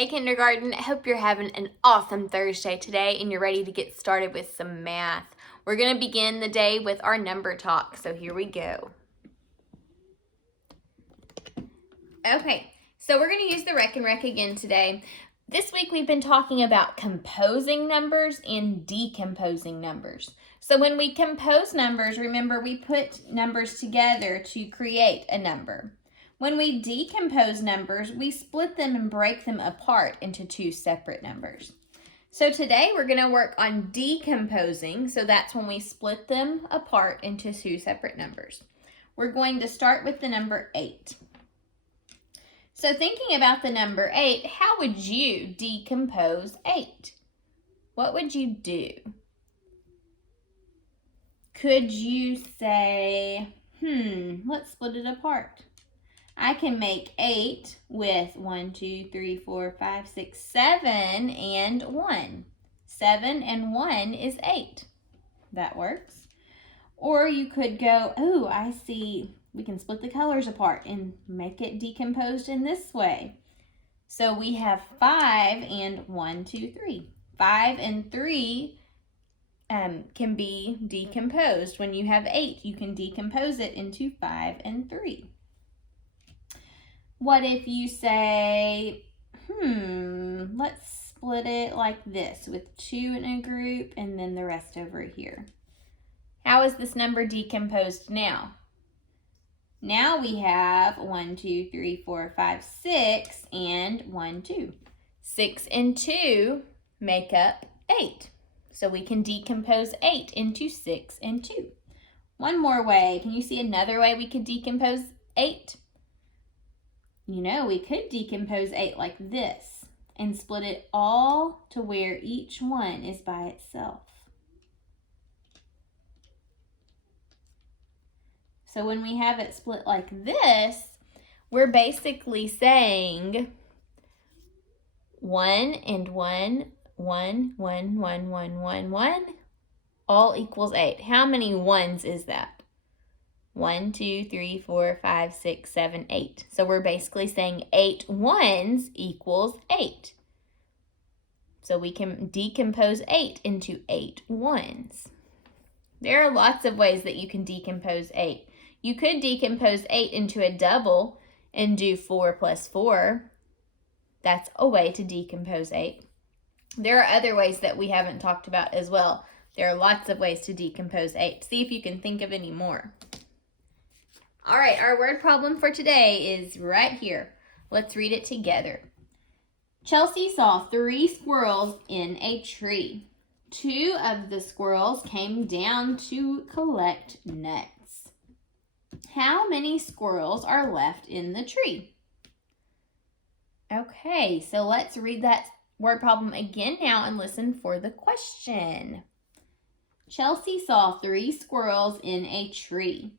Hey kindergarten, I hope you're having an awesome Thursday today and you're ready to get started with some math. We're going to begin the day with our number talk, so here we go. Okay, so we're going to use the Rec and Rec again today. This week we've been talking about composing numbers and decomposing numbers. So when we compose numbers, remember we put numbers together to create a number. When we decompose numbers, we split them and break them apart into two separate numbers. So today we're going to work on decomposing, so that's when we split them apart into two separate numbers. We're going to start with the number 8. So thinking about the number 8, how would you decompose 8? What would you do? Could you say, let's split it apart. I can make 8 with 1, 2, 3, 4, 5, 6, 7, and 1. 7 and 1 is 8. That works. Or you could go, oh, I see, we can split the colors apart and make it decomposed in this way. So we have 5 and 1, 2, 3. 5 and 3 can be decomposed. When you have 8, you can decompose it into 5 and 3. What if you say, let's split it like this with 2 in a group and then the rest over here. How is this number decomposed now? Now we have 1, 2, 3, 4, 5, 6, and 1, 2. 6 and 2 make up 8. So we can decompose 8 into 6 and 2. One more way. Can you see another way we could decompose 8? You know, we could decompose 8 like this and split it all to where each one is by itself. So when we have it split like this, we're basically saying 1 and 1, 1, 1, 1, 1, 1, 1, all equals 8. How many ones is that? 1, 2, 3, 4, 5, 6, 7, 8. So we're basically saying 8 ones equals 8. So we can decompose 8 into 8 ones. There are lots of ways that you can decompose 8. You could decompose 8 into a double and do 4 plus 4. That's a way to decompose 8. There are other ways that we haven't talked about as well. There are lots of ways to decompose 8. See if you can think of any more. All right, our word problem for today is right here. Let's read it together. Chelsea saw 3 squirrels in a tree. 2 of the squirrels came down to collect nuts. How many squirrels are left in the tree? Okay, so let's read that word problem again now and listen for the question. Chelsea saw 3 squirrels in a tree.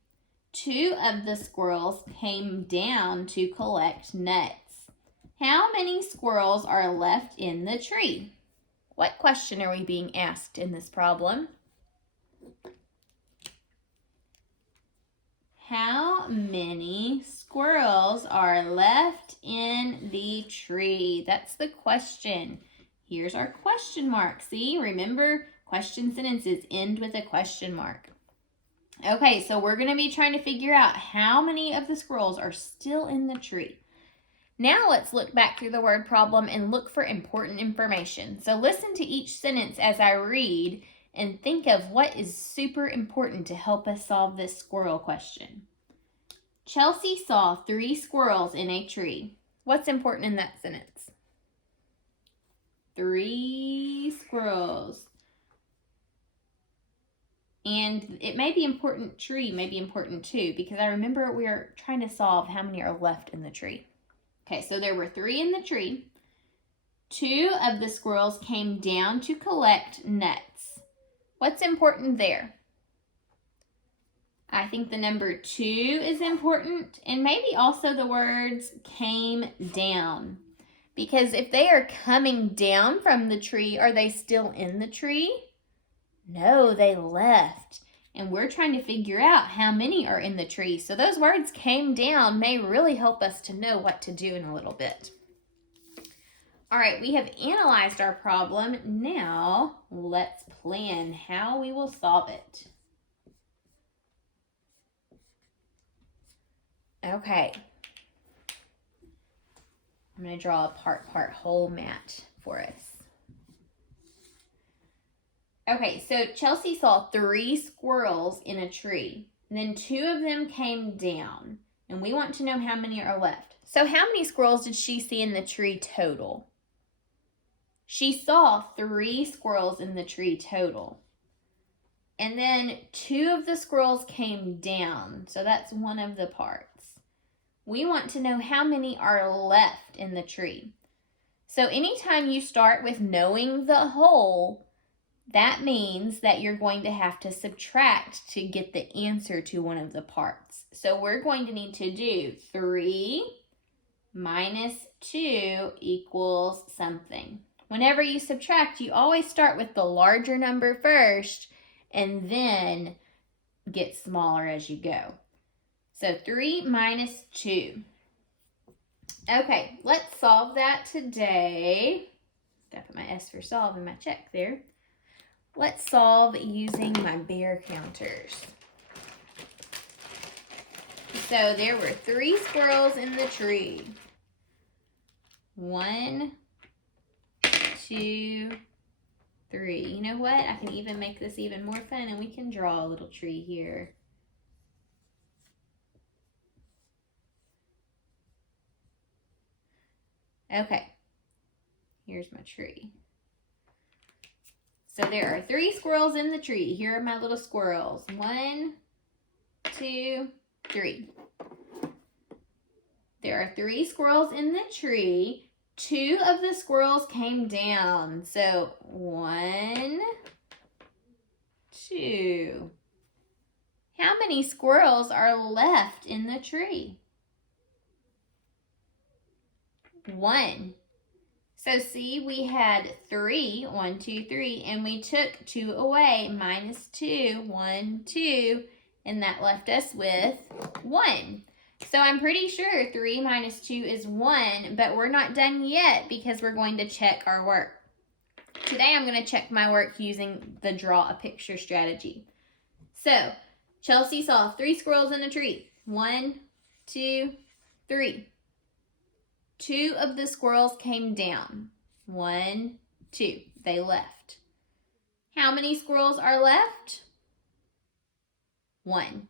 2 of the squirrels came down to collect nuts. How many squirrels are left in the tree? What question are we being asked in this problem? How many squirrels are left in the tree? That's the question. Here's our question mark. See, remember, question sentences end with a question mark. Okay, so we're going to be trying to figure out how many of the squirrels are still in the tree. Now let's look back through the word problem and look for important information. So listen to each sentence as I read and think of what is super important to help us solve this squirrel question. Chelsea saw 3 squirrels in a tree. What's important in that sentence? 3 squirrels. And it may be important, tree may be important too, because I remember we are trying to solve how many are left in the tree. Okay, so there were 3 in the tree. 2 of the squirrels came down to collect nuts. What's important there? I think the number 2 is important, and maybe also the words came down. Because if they are coming down from the tree, are they still in the tree? No, they left. And we're trying to figure out how many are in the tree. So those words came down may really help us to know what to do in a little bit. All right, we have analyzed our problem. Now, let's plan how we will solve it. Okay. I'm going to draw a part whole mat for us. Okay, so Chelsea saw 3 squirrels in a tree. And then 2 of them came down. And we want to know how many are left. So how many squirrels did she see in the tree total? She saw 3 squirrels in the tree total. And then 2 of the squirrels came down. So that's one of the parts. We want to know how many are left in the tree. So anytime you start with knowing the whole, that means that you're going to have to subtract to get the answer to one of the parts. So we're going to need to do 3 minus 2 equals something. Whenever you subtract, you always start with the larger number first and then get smaller as you go. So 3 minus 2. Okay, let's solve that today. Gotta put my S for solve in my check there. Let's solve using my bear counters. So there were 3 squirrels in the tree. 1, 2, 3. You know what? I can even make this even more fun and we can draw a little tree here. Okay, here's my tree. So there are 3 squirrels in the tree. Here are my little squirrels. 1, 2, 3. There are 3 squirrels in the tree. 2 of the squirrels came down. So 1, 2. How many squirrels are left in the tree? 1. So see, we had 3, 1, 2, 3, and we took 2 away, minus 2, 1, 2, and that left us with 1. So I'm pretty sure 3 minus 2 is 1, but we're not done yet because we're going to check our work. Today I'm going to check my work using the draw a picture strategy. So Chelsea saw 3 squirrels in a tree. 1, 2, 3. 2 of the squirrels came down. 1, 2. They left. How many squirrels are left? 1.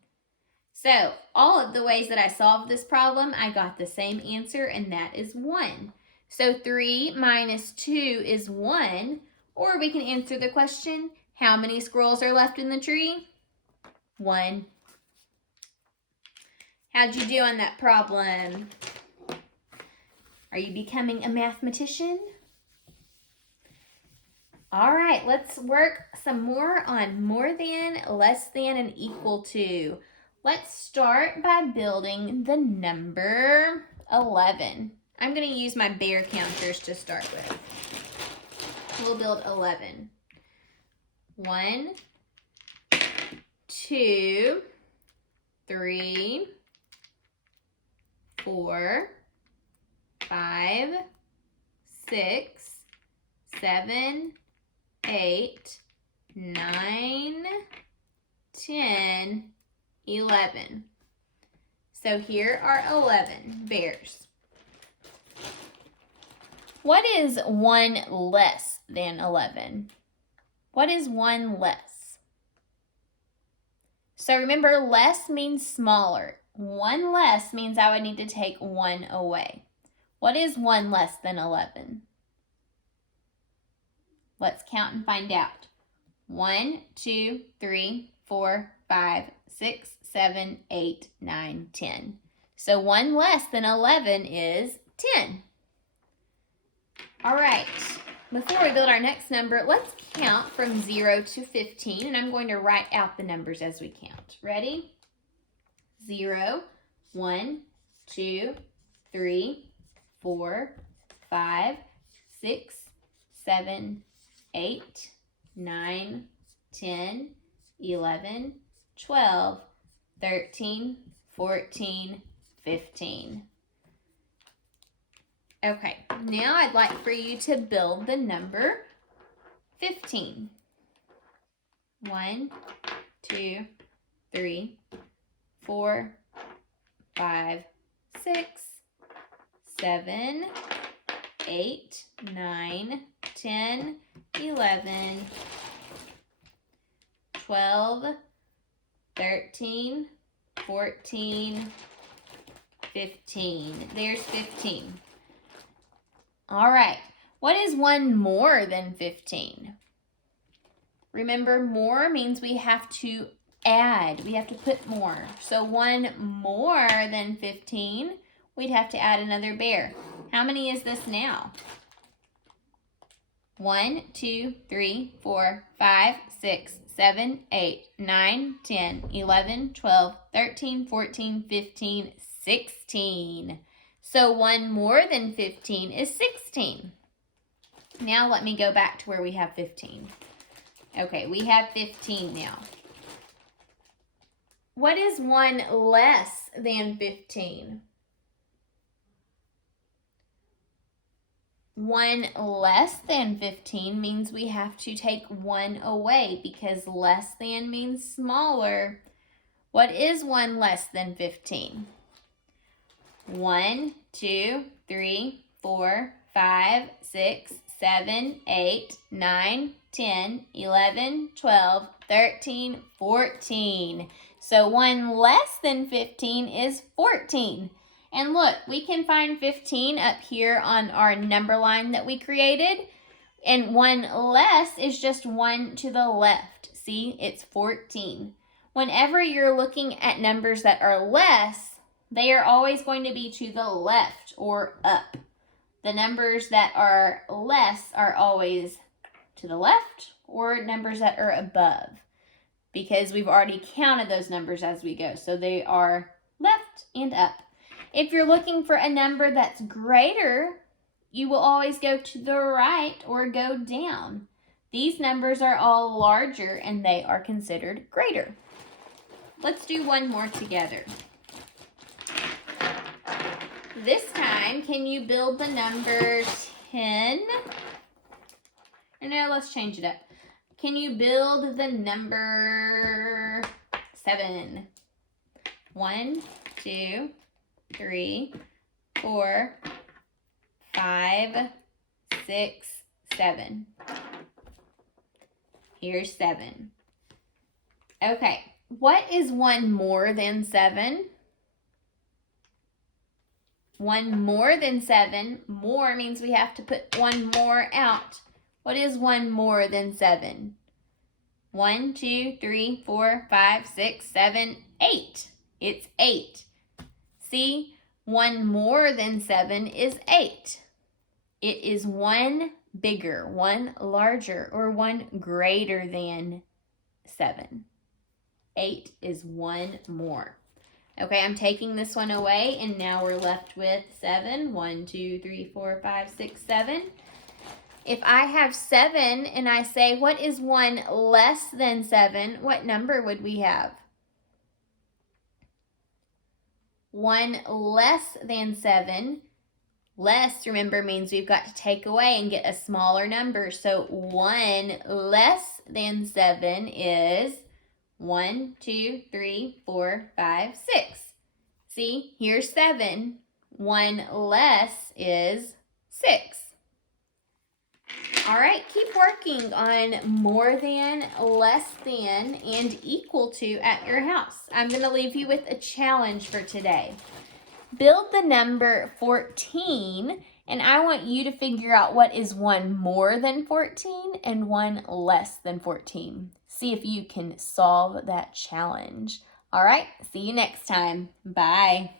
So all of the ways that I solved this problem, I got the same answer, and that is 1. So 3 minus 2 is 1, or we can answer the question, how many squirrels are left in the tree? 1. How'd you do on that problem? Are you becoming a mathematician? All right, let's work some more on more than, less than, and equal to. Let's start by building the number 11. I'm going to use my bear counters to start with. We'll build 11. 1, 2, 3, 4, 5, 6, 7, 8, 9, 10, 11. So here are 11 bears. What is 1 less than 11? What is 1 less? So remember, less means smaller. 1 less means I would need to take 1 away. What is 1 less than 11? Let's count and find out. 1, 2, 3, 4, 5, 6, 7, 8, 9, 10. So 1 less than 11 is 10. All right, before we build our next number, let's count from 0 to 15, and I'm going to write out the numbers as we count. Ready? 0, 1, 2, 3, 4, 5, 6, 7, 8, 9, 10, 11, 12, 13, 14, 15. Okay, now I'd like for you to build the number 15. 1, 2, 3, 4, 5, 6, 7, 8, 9, 10, 11, 12, 13, 14, 15. There's 15. All right. What is one more than 15? Remember, more means we have to add. We have to put more. So one more than 15, we'd have to add another bear. How many is this now? 1, 2, 3, 4, 5, 6, 7, 8, 9, 10, 11, 12, 13, 14, 15, 16. So one more than 15 is 16. Now let me go back to where we have 15. Okay, we have 15 now. What is one less than 15? One less than 15 means we have to take one away because less than means smaller. What is one less than 15? 1, 2, 3, 4, 5, 6, 7, 8, 9, 10, 11, 12, 13, 14. So one less than 15 is 14. And look, we can find 15 up here on our number line that we created. And one less is just one to the left. See, it's 14. Whenever you're looking at numbers that are less, they are always going to be to the left or up. The numbers that are less are always to the left or numbers that are above because we've already counted those numbers as we go. So they are left and up. If you're looking for a number that's greater, you will always go to the right or go down. These numbers are all larger and they are considered greater. Let's do one more together. This time, can you build the number 10? Or no, let's change it up. Can you build the number 7? 1, 2, 3, 4, 5, 6, 7. Here's 7. Okay, what is one more than 7? One more than 7. More means we have to put one more out. What is one more than 7? 1, 2, 3, 4, 5, 6, 7, 8. It's 8. See, one more than 7 is 8. It is one bigger, one larger, or one greater than 7. 8 is one more. Okay, I'm taking this one away, and now we're left with 7. 1, 2, 3, 4, 5, 6, 7. If I have 7 and I say, what is one less than 7, what number would we have? 1 less than 7. Less, remember, means we've got to take away and get a smaller number. So 1 less than 7 is 1, 2, 3, 4, 5, 6. See, here's 7. 1 less is 6. All right, keep working on more than, less than, and equal to at your house. I'm going to leave you with a challenge for today. Build the number 14, and I want you to figure out what is one more than 14 and one less than 14. See if you can solve that challenge. All right, see you next time. Bye.